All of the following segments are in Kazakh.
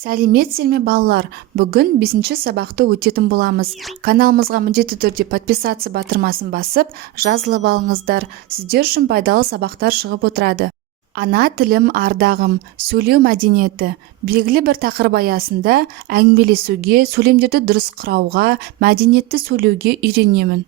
Сәлеметсіздер ме балалар? Бүгін 5-ші сабақты өтетін боламыз. Каналымызға міндетті түрде подписаться батырмасын басып, жазылып алыңыздар. Сіздер үшін пайдалы сабақтар шығып отырады. Ана тілім ардағым, сөйлеу мәдениеті. Белгілі бір тақырып аясында әңгімелесуге, сөйлемдерді дұрыс құрауға, мәдениетті сөйлеуге үйренемін.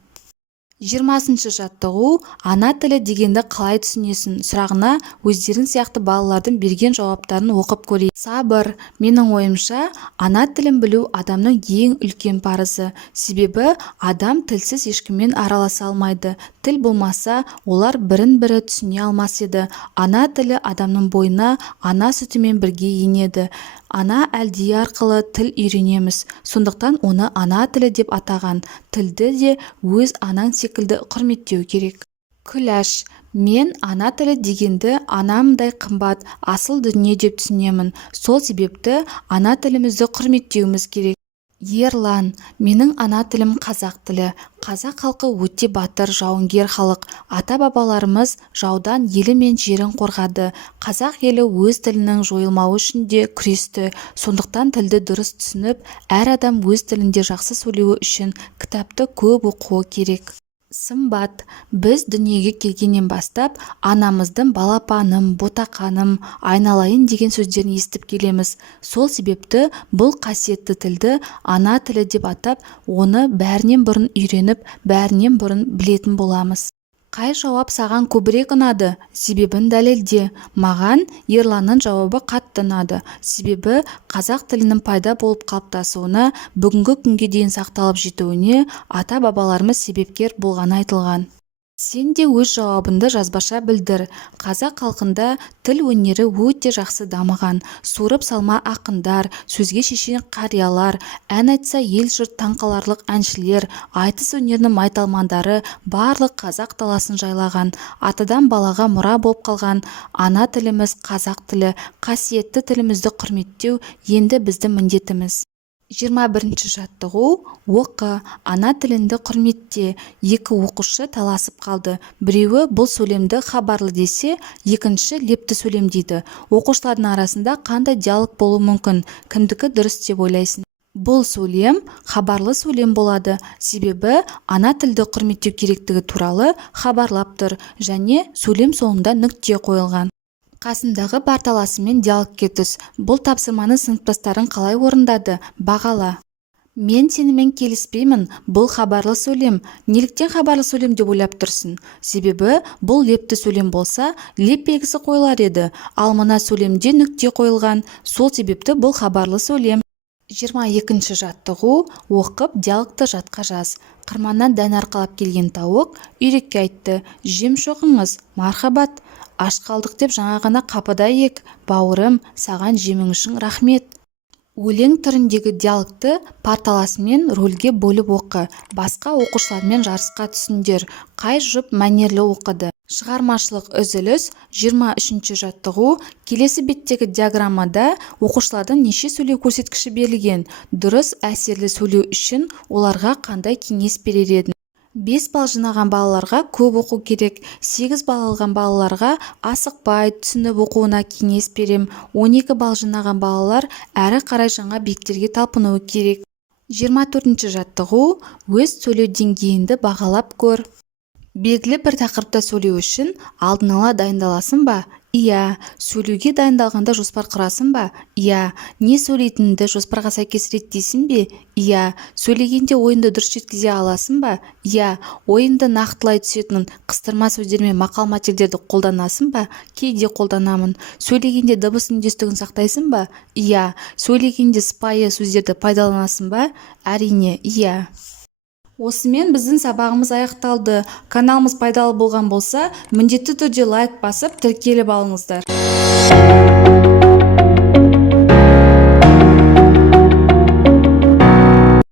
20-шы жаттығу ана тілі дегенді қалай түсінесің сұрағына өздерің сияқты балалардың берген жауаптарын оқып көрейік. Сабыр. Менің ойымша, ана тілін білу адамның ең үлкен парызы. Себебі адам тілсіз ешкіммен араласа алмайды. Тіл болмаса, олар бірін-бірі түсіне алмас еді. Ана тілі адамның бойына ана сүтімен бірге енеді. Ана әлдие арқылы тіл үйренеміз. Сондықтан оны ана тілі деп атаған. Тілді де өз анаң секілді құрметтеу керек. Күләш. Мен ана тілі дегенді анамдай қымбат, асыл дүние деп түсінемін. Сол себепті ана тілімізді құрметтеуіміз керек. Ерлан. Менің ана тілім қазақ тілі. Қазақ халқы өте батыр, жауынгер халық. Ата-бабаларымыз жаудан елі мен жерін қорғады. Қазақ елі өз тілінің жойылмауы үшін де күресті. Сондықтан тілді дұрыс түсініп, әр адам өз тілінде жақсы сөйлеуі үшін кітапты көп оқуы керек. Сымбат. Біз дүниеге келгеннен бастап анамыздың балапаным, ботақаным, айналайын деген сөздерін естіп келеміз. Сол себепті бұл қасиетті тілді ана тілі деп атап, оны бәрінен бұрын үйреніп, бәрінен бұрын білетін боламыз. Қай жауап саған көбірек ұнады? Себебін дәлелде. Маған Ерланның жауабы қатты ұнады. Себебі қазақ тілінің пайда болып қалыптасуына, бүгінгі күнге дейін сақталып жетуіне ата-бабаларымыз себепкер болғаны айтылған. Сен де өз жауабыңды жазбаша білдір. Қазақ халқында тіл өнері өте жақсы дамыған. Суырып салма ақындар, сөзге шешен қариялар, ән айтса ел жұрт таңқаларлық әншілер, айтыс өнерінің майталмандары барлық қазақ даласын жайлаған. Атадан балаға мұра болып қалған ана тіліміз қазақ тілі, қасиетті тілімізді құрметтеу енді біздің міндетіміз. 21-ші жаттығу оқы, ана тілінді құрметте. Екі оқушы таласып қалды. Біреуі бұл сөйлемді хабарлы десе, екінші лепті сөйлем дейді. Оқушылардың арасында қандай диалог болуы мүмкін? Кімдікі дұрыс деп ойлайсың? Бұл сөйлем хабарлы сөйлем болады. Себебі ана тілді құрметтеу керектігі туралы хабарлап тұр және сөйлем соңында нүкте қойылған. Қасындағы бар таласымен диалогке түс. Бұл тапсырманы сыныптастарың қалай орындады? Бағала. Мен сенімен келіспеймін, бұл хабарлы сөйлем. Неліктен хабарлы сөйлем деп ойлап тұрсың? Себебі бұл лепті сөйлем болса, леп белгісі қойылар еді. Ал мына сөйлемде нүкте қойылған. Сол себепті бұл хабарлы сөйлем. 22-ші жаттығу оқып диалогты жатқа жаз. Қырманнан дән арқалап келген тауық үйрекке айтты: жем шоқыңыз, мархабат. Аш қалдық деп жаңа ғана қапыда ек, бауырым, саған жемің үшін рахмет. Өлең түріндегі диалогты парталасымен рөлге бөліп оқы. Басқа оқушылармен жарысқа түсіңдер. Қай жұп мәнерлі оқыды? Шығармашылық үзіліс. 23-ші жаттығу. Келесі беттегі диаграммада оқушылардан неше сөйлеу көрсеткіші берілген? Дұрыс әсерлі сөйлеу үшін оларға қандай кеңес берер едің? 5 балл жинаған балаларға көп оқу керек. 8 балл алған балаларға асықпай түсініп оқуына кеңес берем. 12 балл жинаған балалар әрі қарай жаңа биіктерге талпынуы керек. 24-ші жаттығу. Өз сөйлеу деңгейіңді бағалап көр. Белгілі бір тақырыпта сөйлеу үшін алдын ала дайындаласың ба? Иә. Сөйлеуге дайындалғанда жоспар құрасың ба? Иә. Не сөйлейтініңді жоспарға сәйкес реттейсің бе? Иә. Сөйлегенде ойынды дұрыс жеткізе аласың ба? Иә. Ойынды нақтылай түсетін қыстырма сөздер мен мақал-мәтелдерді қолданасың ба? Кейде қолданамын. Сөйлегенде дыбыс үндестігін сақтайсың ба? Иә. Сөйлегенде сыпайы сөздерді пайдаланасың ба? Әрине, иә. Осымен біздің сабағымыз аяқталды. Каналымыз пайдалы болған болса, міндетті түрде лайк басып, тіркеліп алыңыздар.